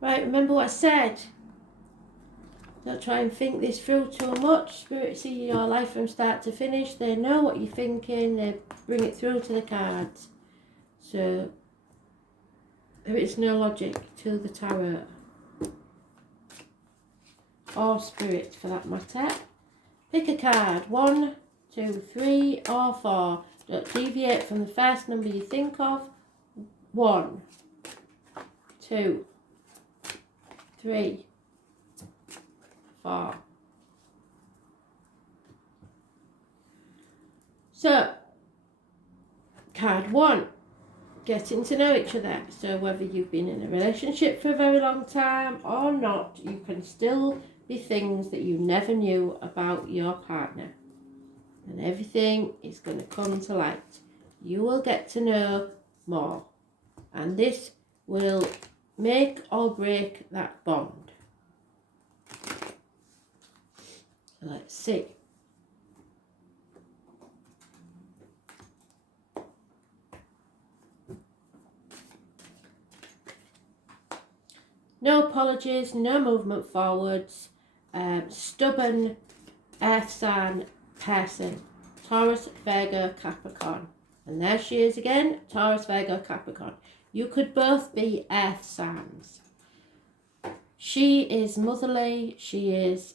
Right, remember what I said. Don't try and think this through too much. Spirit see your life from start to finish. They know what you're thinking. They bring it through to the cards. So there is no logic to the tarot. Or spirit for that matter. Pick a card. 1, 2, 3 or 4. Don't deviate from the first number you think of. 1, 2, 3, 4. So, card 1, getting to know each other. So whether you've been in a relationship for a very long time or not, you can still be things that you never knew about your partner. And everything is going to come to light. You will get to know more. And this will make or break that bond. Let's see. No apologies, no movement forwards. Stubborn earth sign person. Taurus, Virgo, Capricorn. And there she is again, Taurus, Virgo, Capricorn. You could both be earth signs. She is motherly, she is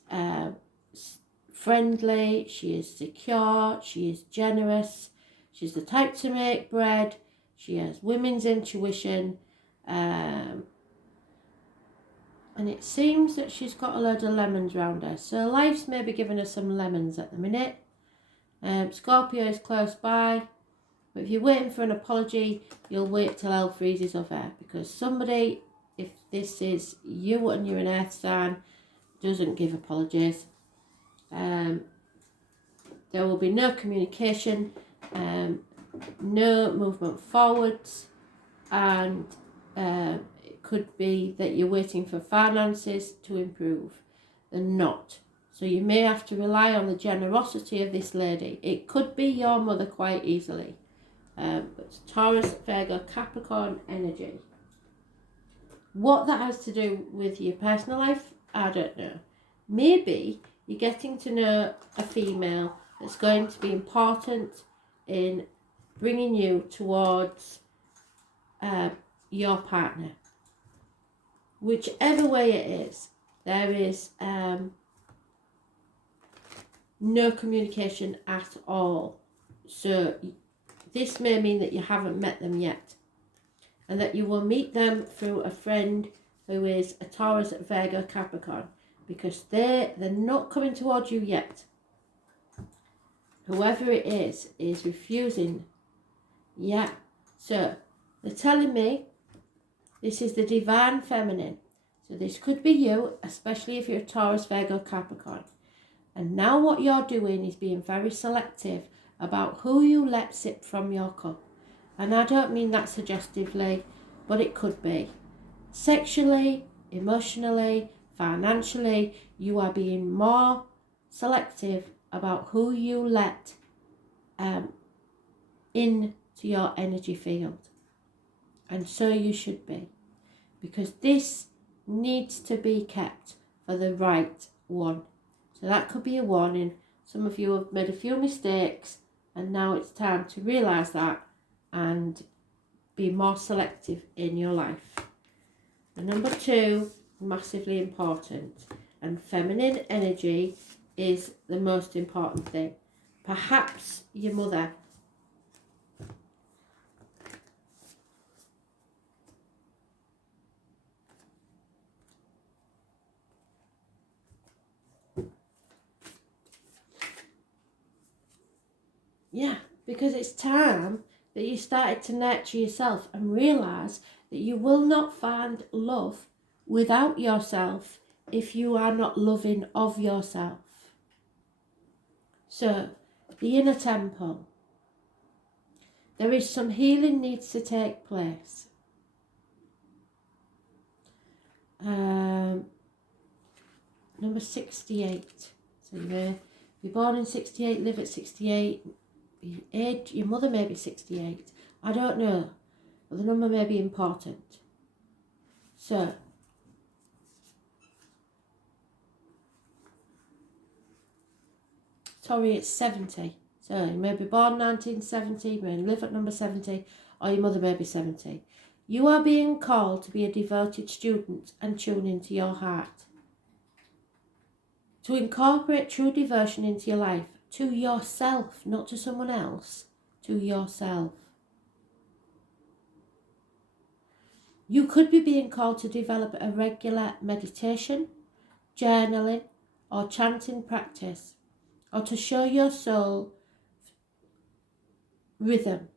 friendly, she is secure, she is generous, she's the type to make bread, she has women's intuition, and it seems that she's got a load of lemons around her. So life's maybe giving her some lemons at the minute. Scorpio is close by. But if you're waiting for an apology, you'll wait till hell freezes over. Because somebody, if this is you and you're an earth sign, doesn't give apologies. There will be no communication, no movement forwards, and it could be that you're waiting for finances to improve. They're not. So you may have to rely on the generosity of this lady. It could be your mother quite easily. But Taurus, Virgo, Capricorn energy. What that has to do with your personal life, I don't know. Maybe you're getting to know a female that's going to be important in bringing you towards your partner. Whichever way it is, there is no communication at all. So this may mean that you haven't met them yet, and that you will meet them through a friend who is a Taurus, Virgo, Capricorn, because they're not coming towards you yet. Whoever it is refusing. Yeah. So they're telling me this is the divine feminine. So this could be you, especially if you're a Taurus, Virgo, Capricorn. And now what you're doing is being very selective about who you let sip from your cup. And I don't mean that suggestively, but it could be. Sexually, emotionally, financially, you are being more selective about who you let into your energy field. And so you should be. Because this needs to be kept for the right one. So that could be a warning. Some of you have made a few mistakes, and now it's time to realise that and be more selective in your life. And number 2, massively important. And feminine energy is the most important thing. Perhaps your mother. Yeah, because it's time that you started to nurture yourself and realise that you will not find love without yourself if you are not loving of yourself. So, the inner temple. There is some healing needs to take place. Number 68. So you're born in 68, live at 68. Your mother may be 68. I don't know. But the number may be important. So, sorry, it's 70. So you may be born 1970, you may live at number 70, or your mother may be 70. You are being called to be a devoted student and tune into your heart. To incorporate true devotion into your life, to yourself, not to someone else, to yourself. You could be being called to develop a regular meditation, journaling, or chanting practice, or to show your soul rhythm,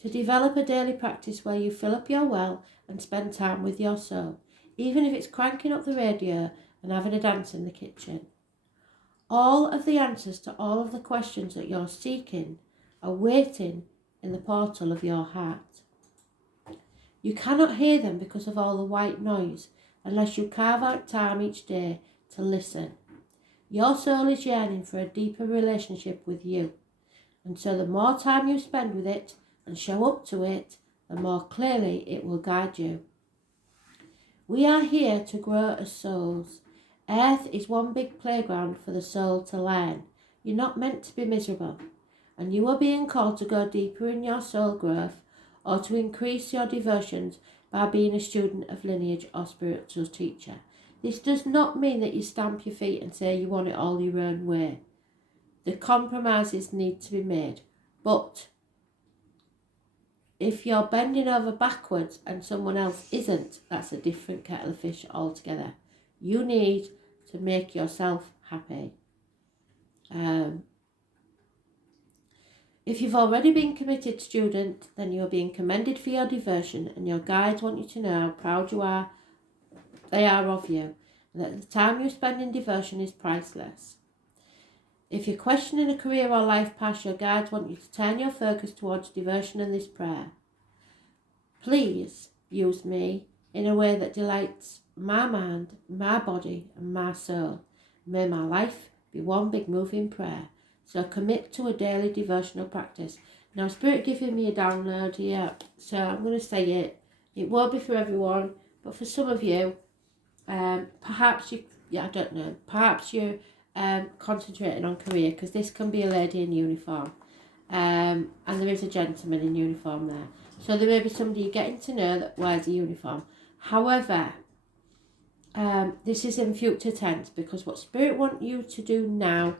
to develop a daily practice where you fill up your well and spend time with your soul, even if it's cranking up the radio and having a dance in the kitchen. All of the answers to all of the questions that you're seeking are waiting in the portal of your heart. You cannot hear them because of all the white noise unless you carve out time each day to listen. Your soul is yearning for a deeper relationship with you, and so the more time you spend with it and show up to it, the more clearly it will guide you. We are here to grow as souls. Earth is one big playground for the soul to learn. You're not meant to be miserable, and you are being called to go deeper in your soul growth or to increase your devotions by being a student of lineage or spiritual teacher. This does not mean that you stamp your feet and say you want it all your own way. The compromises need to be made, but if you're bending over backwards and someone else isn't, that's a different kettle of fish altogether. You need to make yourself happy. If you've already been committed student, then you're being commended for your devotion, and your guides want you to know how proud they are of you, and that the time you spend in devotion is priceless. If you're questioning a career or life path, your guides want you to turn your focus towards devotion and this prayer. Please use me in a way that delights my mind, my body, and my soul. May my life be one big moving prayer. So commit to a daily devotional practice. Now, Spirit giving me a download here, so I'm going to say it. It won't be for everyone, but for some of you, perhaps you're concentrating on career, because this can be a lady in uniform, and there is a gentleman in uniform there. So there may be somebody you're getting to know that wears a uniform. However, this is in future tense, because what Spirit wants you to do now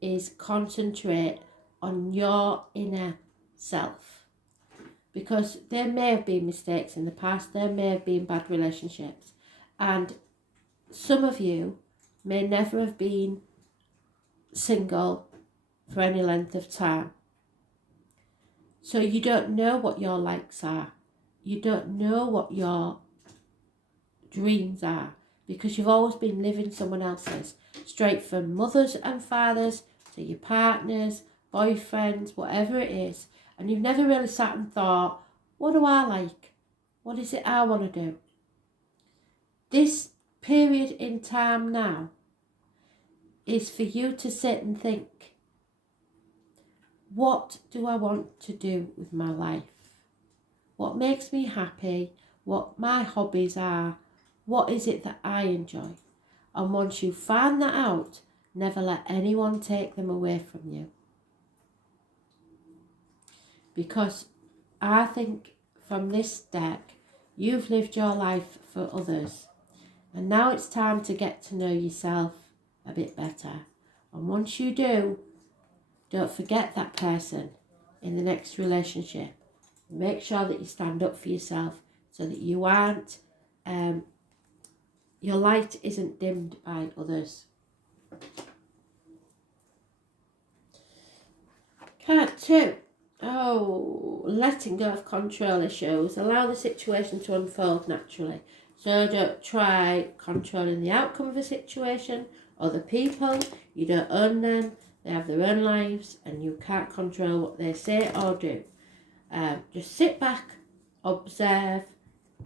is concentrate on your inner self, because there may have been mistakes in the past, there may have been bad relationships, and some of you may never have been single for any length of time. So you don't know what your likes are, you don't know what your dreams are, because you've always been living someone else's, straight from mothers and fathers to your partners, boyfriends, whatever it is, and you've never really sat and thought, what do I like? What is it I want to do? This period in time now is for you to sit and think, what do I want to do with my life? What makes me happy? What my hobbies are? What is it that I enjoy? And once you find that out, never let anyone take them away from you. Because I think from this deck, you've lived your life for others. And now it's time to get to know yourself a bit better. And once you do, don't forget that person in the next relationship. Make sure that you stand up for yourself so that you aren't, your light isn't dimmed by others. Card 2. Letting go of control issues. Allow the situation to unfold naturally. So don't try controlling the outcome of a situation or the people. You don't own them. They have their own lives and you can't control what they say or do. Just sit back, observe,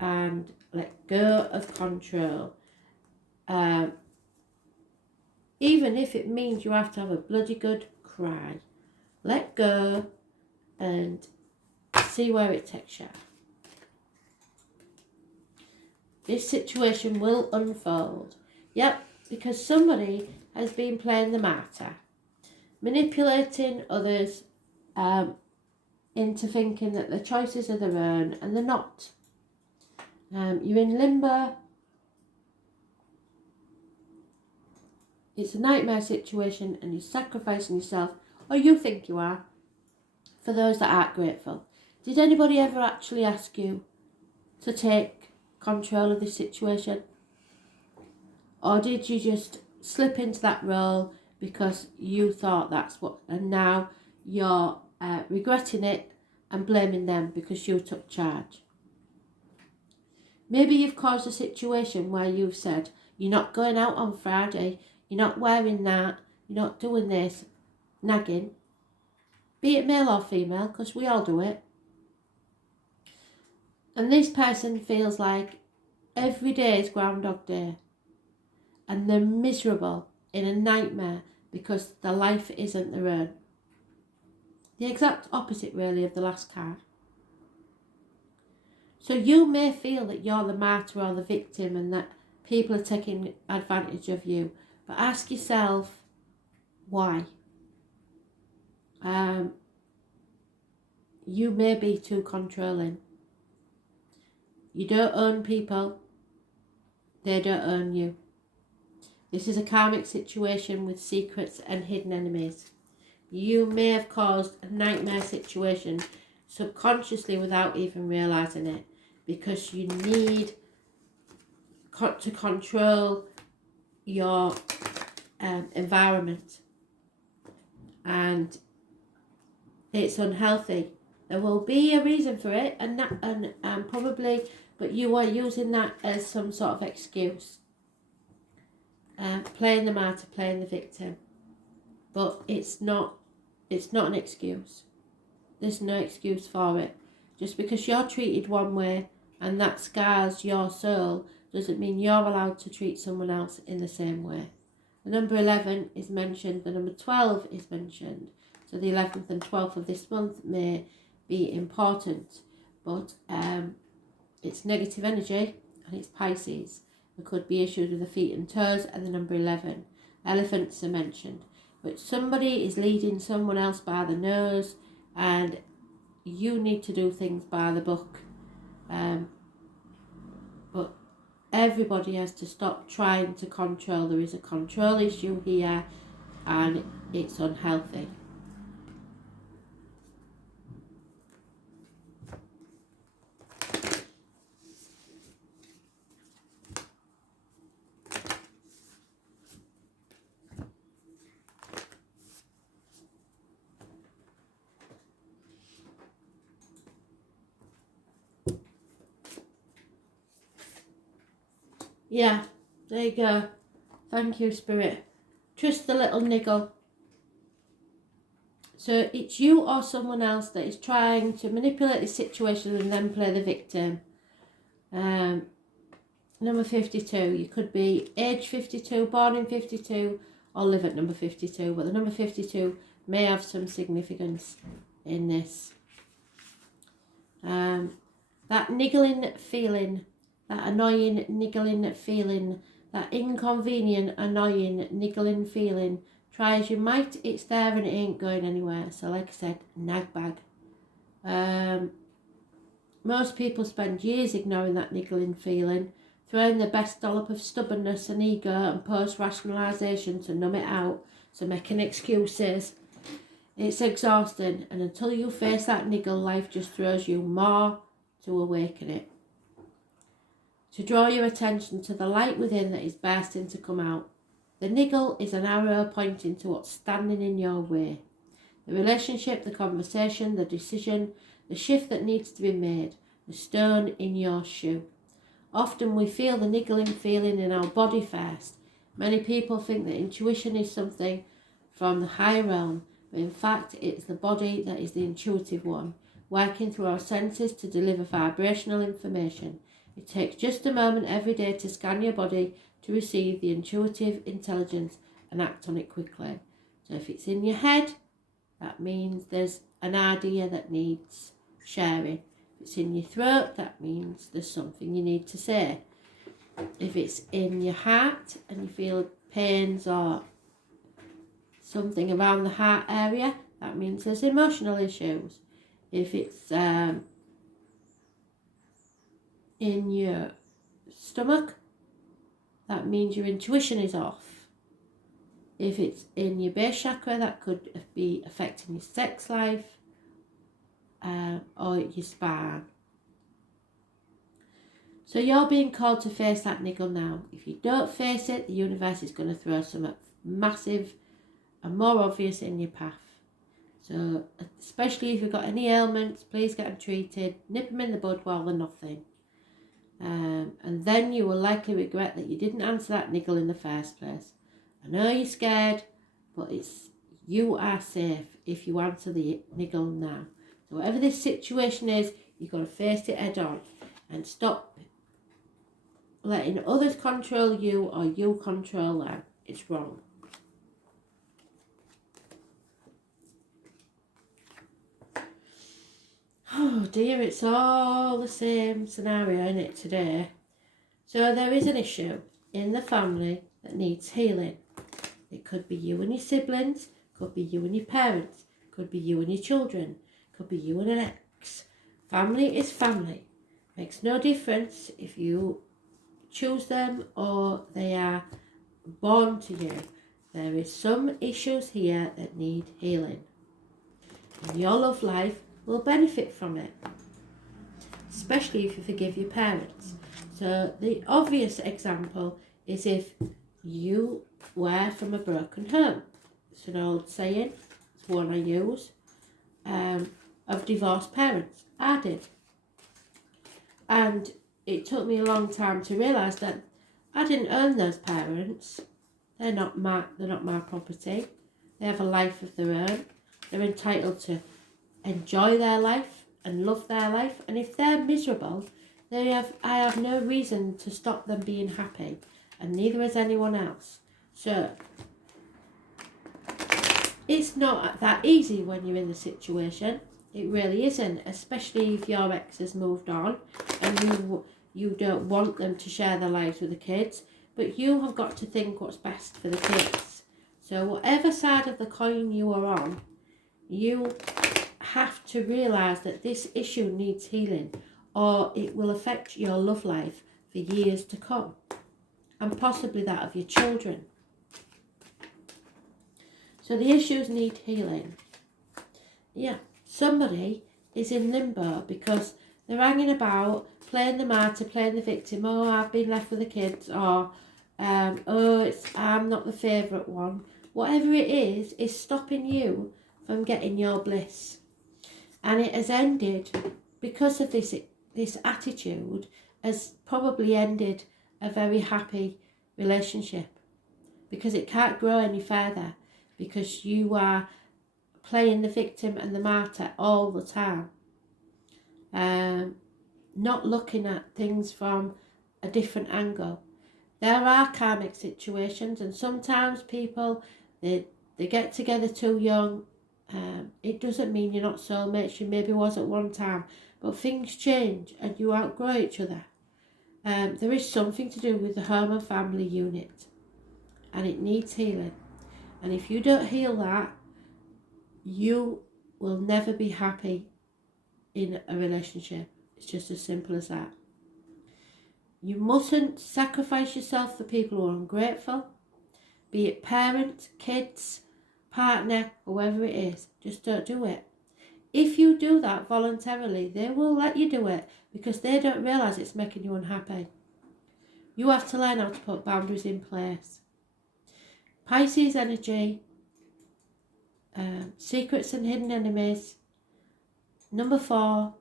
and let go of control. Even if it means you have to have a bloody good cry. Let go and see where it takes you. This situation will unfold. Yep, because somebody has been playing the martyr. manipulating others into thinking that their choices are their own, and they're not. You're in limbo. It's a nightmare situation, and you're sacrificing yourself, or you think you are, for those that aren't grateful. Did anybody ever actually ask you to take control of this situation? Or did you just slip into that role because you thought that's what, and now you're regretting it and blaming them because you took charge? Maybe you've caused a situation where you've said, you're not going out on Friday, you're not wearing that, you're not doing this, nagging. Be it male or female, because we all do it. And this person feels like every day is Groundhog Day. And they're miserable, in a nightmare, because their life isn't their own. The exact opposite, really, of the last card. So you may feel that you're the martyr or the victim and that people are taking advantage of you. But ask yourself, why? You may be too controlling. You don't own people. They don't own you. This is a karmic situation with secrets and hidden enemies. You may have caused a nightmare situation subconsciously without even realising it, because you need to control your environment, and it's unhealthy. There will be a reason for it, and probably, but you are using that as some sort of excuse. Playing the martyr, playing the victim, but it's not an excuse. There's no excuse for it. Just because you're treated one way and that scars your soul doesn't mean you're allowed to treat someone else in the same way. The number 11 is mentioned, the number 12 is mentioned, so the 11th and 12th of this month may be important, but it's negative energy and it's Pisces. There could be issues with the feet and toes, and the number 11. Elephants are mentioned. But somebody is leading someone else by the nose, and you need to do things by the book. But everybody has to stop trying to control. There is a control issue here, and it's unhealthy. Yeah, there you go. Thank you, Spirit. Just a little niggle. So it's you or someone else that is trying to manipulate the situation and then play the victim. Number 52. You could be age 52, born in 52, or live at number 52. But the number 52 may have some significance in this. That niggling feeling, that annoying niggling feeling, that inconvenient, annoying, niggling feeling. Try as you might, it's there and it ain't going anywhere. So like I said, nag bag. Most people spend years ignoring that niggling feeling, throwing the best dollop of stubbornness and ego and post-rationalisation to numb it out, so making excuses. It's exhausting, and until you face that niggle, life just throws you more to awaken it. To draw your attention to the light within that is bursting to come out. The niggle is an arrow pointing to what's standing in your way. The relationship, the conversation, the decision, the shift that needs to be made, the stone in your shoe. Often we feel the niggling feeling in our body first. Many people think that intuition is something from the higher realm, but in fact it's the body that is the intuitive one, working through our senses to deliver vibrational information. It takes just a moment every day to scan your body to receive the intuitive intelligence and act on it quickly. So if it's in your head, that means there's an idea that needs sharing. If it's in your throat, that means there's something you need to say. If it's in your heart and you feel pains or something around the heart area, that means there's emotional issues. If it's in your stomach, that means your intuition is off. If it's in your base chakra, that could be affecting your sex life or your spine. So you're being called to face that niggle now. If you don't face it, the universe is going to throw something massive and more obvious in your path. So especially if you've got any ailments, please get them treated. Nip them in the bud while they're nothing. And then you will likely regret that you didn't answer that niggle in the first place. I know you're scared, but you are safe if you answer the niggle now. So whatever this situation is, you've got to face it head on and stop letting others control you or you control them. It's wrong. Oh dear, it's all the same scenario in it today. So there is an issue in the family that needs healing. It could be you and your siblings, could be you and your parents, could be you and your children, could be you and an ex. Family is family. Makes no difference if you choose them or they are born to you. There is some issues here that need healing. And your love life will benefit from it, especially if you forgive your parents. So the obvious example is if you were from a broken home. It's an old saying, it's one I use, of divorced parents. I did. And it took me a long time to realise that I didn't own those parents. They're not my property. They have a life of their own. They're entitled to enjoy their life and love their life, and if they're miserable, I have no reason to stop them being happy, and neither has anyone else. So it's not that easy when you're in the situation. It really isn't, especially if your ex has moved on and you don't want them to share their lives with the kids, but you have got to think what's best for the kids. So whatever side of the coin you are on, you have to realise that this issue needs healing, or it will affect your love life for years to come, and possibly that of your children. So the issues need healing. Yeah, somebody is in limbo because they're hanging about, playing the martyr, playing the victim. Oh, I've been left with the kids, or I'm not the favourite one. Whatever it is stopping you from getting your bliss. And it has ended because of this attitude, has probably ended a very happy relationship, because it can't grow any further, because you are playing the victim and the martyr all the time, not looking at things from a different angle. There are karmic situations, and sometimes people, they get together too young. It doesn't mean you're not soulmates. You maybe was at one time, but things change and you outgrow each other. There is something to do with the home and family unit, and it needs healing. And if you don't heal that, you will never be happy in a relationship. It's just as simple as that. You mustn't sacrifice yourself for people who are ungrateful, be it parent, kids, partner, whoever it is. Just don't do it. If you do that voluntarily, they will let you do it because they don't realise it's making you unhappy. You have to learn how to put boundaries in place. Pisces energy, secrets and hidden enemies, number 4,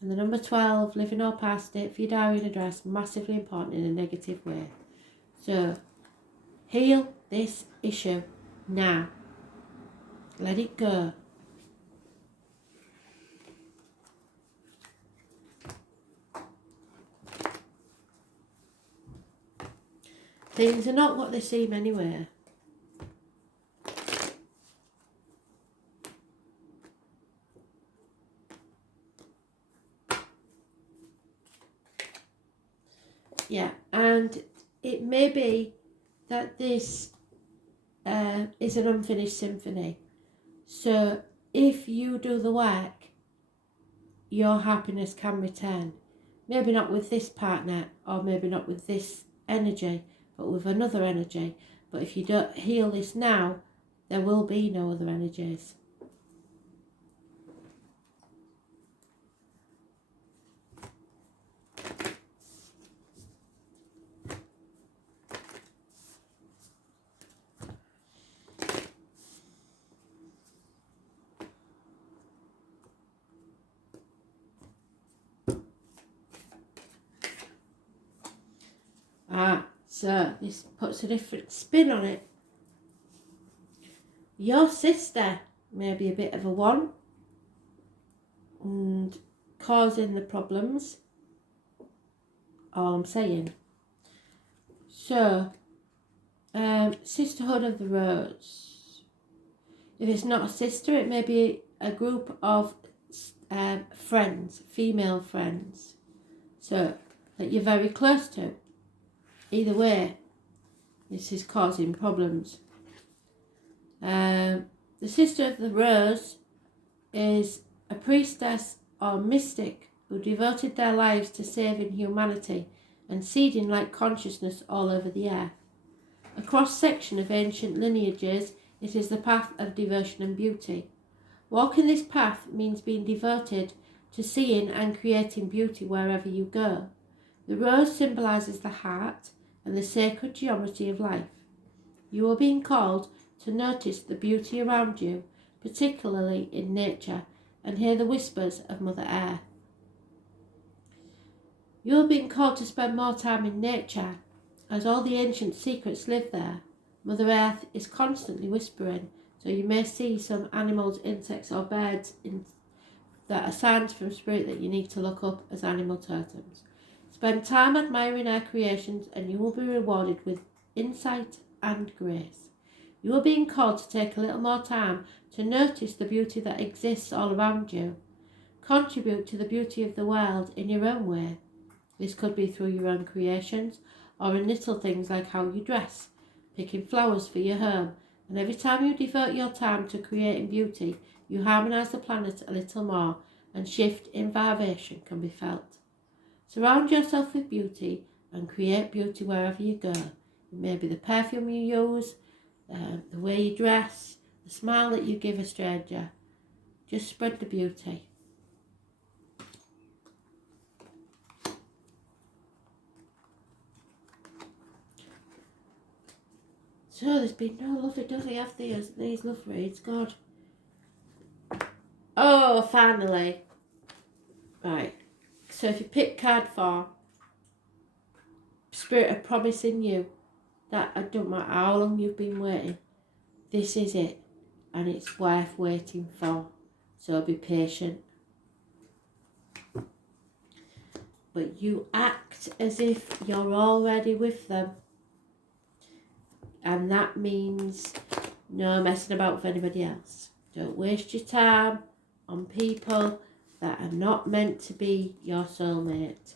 and the number 12, living or past it, for your diary and address, massively important in a negative way. So heal this issue now. Let it go. Things are not what they seem anyway. Yeah, and it may be that this is an unfinished symphony. So if you do the work, your happiness can return. Maybe not with this partner, or maybe not with this energy, but with another energy. But if you don't heal this now, there will be no other energies. So this puts a different spin on it. Your sister may be a bit of a one and causing the problems. All I'm saying. So, Sisterhood of the Rose. If it's not a sister, it may be a group of friends, female friends. So, that you're very close to. Either way, this is causing problems. The Sister of the Rose is a priestess or mystic who devoted their lives to saving humanity and seeding light consciousness all over the earth. A cross-section of ancient lineages, it is the path of devotion and beauty. Walking this path means being devoted to seeing and creating beauty wherever you go. The rose symbolises the heart and the sacred geometry of life. You are being called to notice the beauty around you, particularly in nature, and hear the whispers of Mother Earth. You are being called to spend more time in nature, as all the ancient secrets live there. Mother Earth is constantly whispering, so you may see some animals, insects or birds that are signs from spirit that you need to look up as animal totems. Spend time admiring our creations and you will be rewarded with insight and grace. You are being called to take a little more time to notice the beauty that exists all around you. Contribute to the beauty of the world in your own way. This could be through your own creations or in little things like how you dress, picking flowers for your home, and every time you devote your time to creating beauty, you harmonise the planet a little more and shift in vibration can be felt. Surround yourself with beauty and create beauty wherever you go. It may be the perfume you use, the way you dress, the smile that you give a stranger. Just spread the beauty. So there's been no lovey-dovey, have these love reads? God. Oh, finally. Right. So if you pick card 4, Spirit of Promise in you, that I don't matter how long you've been waiting, this is it, and it's worth waiting for. So be patient. But you act as if you're already with them. And that means no messing about with anybody else. Don't waste your time on people that are not meant to be your soulmate.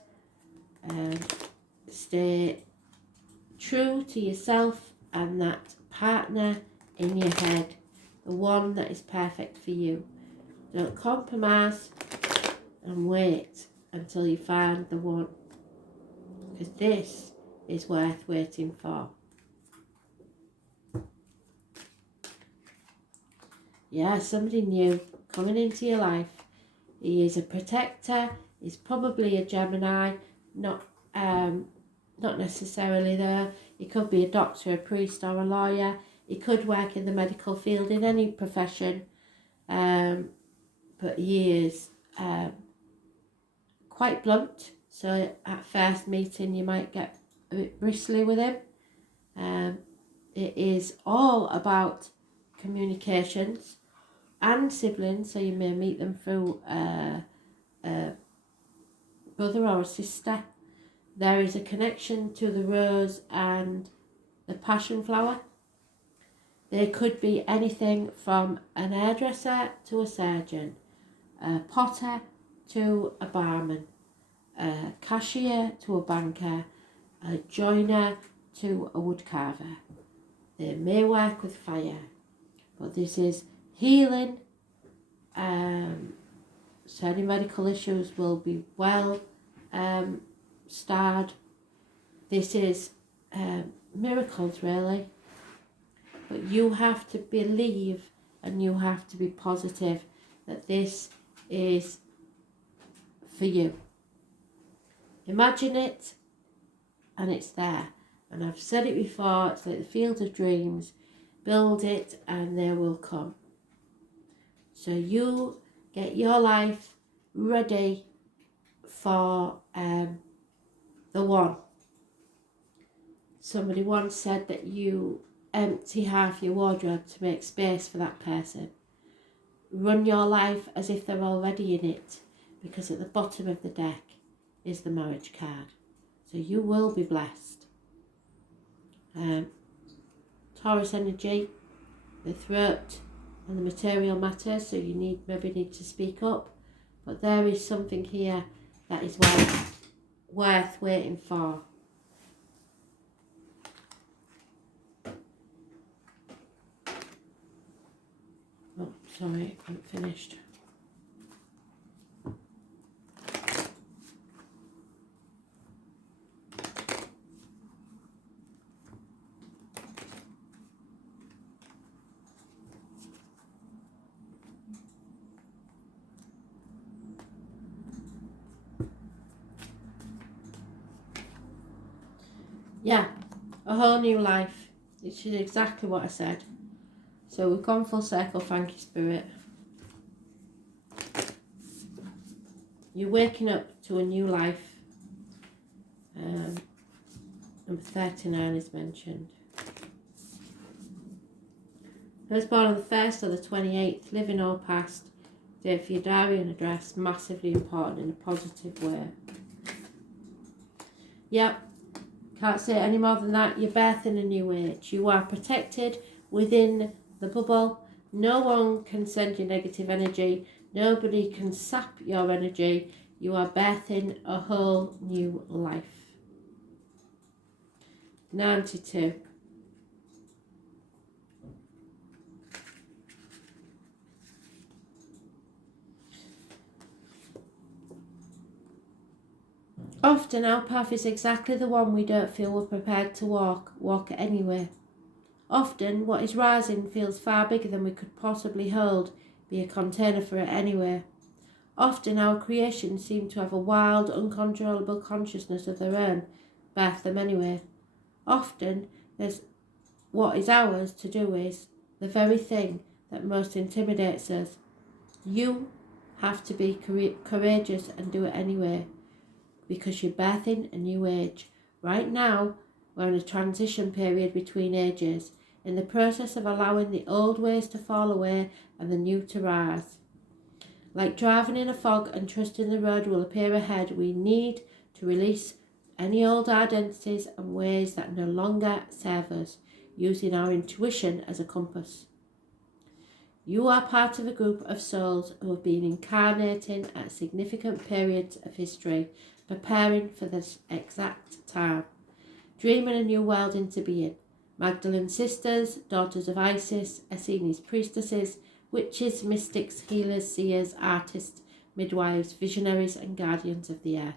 Stay true to yourself and that partner in your head, the one that is perfect for you. Don't compromise and wait until you find the one, because this is worth waiting for. Yeah, somebody new coming into your life. He is a protector. He's probably a Gemini, not necessarily though. He could be a doctor, a priest or a lawyer. He could work in the medical field in any profession. But he is quite blunt. So at first meeting you might get a bit bristly with him. It is all about communications and siblings, so you may meet them through a brother or a sister. There is a connection to the rose and the passion flower. They could be anything from an hairdresser to a surgeon, a potter to a barman, a cashier to a banker, a joiner to a woodcarver. They may work with fire, but this is healing. So any medical issues will be well starred. This is miracles, really. But you have to believe and you have to be positive that this is for you. Imagine it and it's there. And I've said it before, it's like the field of dreams. Build it and they will come. So you get your life ready for the one. Somebody once said that you empty half your wardrobe to make space for that person. Run your life as if they're already in it, because at the bottom of the deck is the marriage card. So you will be blessed. Taurus energy, the throat and the material matter, so you maybe need to speak up. But there is something here that is worth waiting for. Oh, sorry, I haven't finished. Yeah, a whole new life, which is exactly what I said. So we've gone full circle, thank you, Spirit. You're waking up to a new life. Number 39 is mentioned. Those born on the 1st or the 28th, living or past, date for your diary and address, massively important in a positive way. Yep, can't say any more than that. You're birthing a new age. You are protected within the bubble. No one can send you negative energy. Nobody can sap your energy. You are birthing a whole new life. 92. Often our path is exactly the one we don't feel we're prepared to walk anyway. Often what is rising feels far bigger than we could possibly hold, be a container for it anyway. Often our creations seem to have a wild, uncontrollable consciousness of their own, birth them anyway. Often what is ours to do is the very thing that most intimidates us. You have to be courageous and do it anyway, because you're birthing a new age. Right now, we're in a transition period between ages, in the process of allowing the old ways to fall away and the new to rise. Like driving in a fog and trusting the road will appear ahead, we need to release any old identities and ways that no longer serve us, using our intuition as a compass. You are part of a group of souls who have been incarnating at significant periods of history, preparing for this exact time, dreaming a new world into being. Magdalene sisters, daughters of Isis, Essenes priestesses, witches, mystics, healers, seers, artists, midwives, visionaries and guardians of the earth,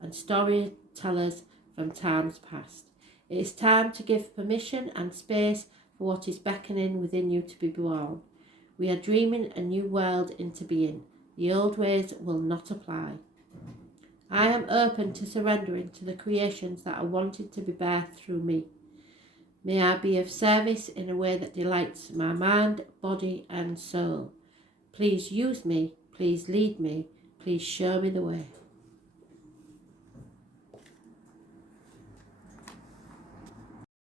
and storytellers from times past. It is time to give permission and space for what is beckoning within you to be born. We are dreaming a new world into being. The old ways will not apply. I am open to surrendering to the creations that are wanted to be birthed through me. May I be of service in a way that delights my mind, body and soul. Please use me, please lead me, please show me the way.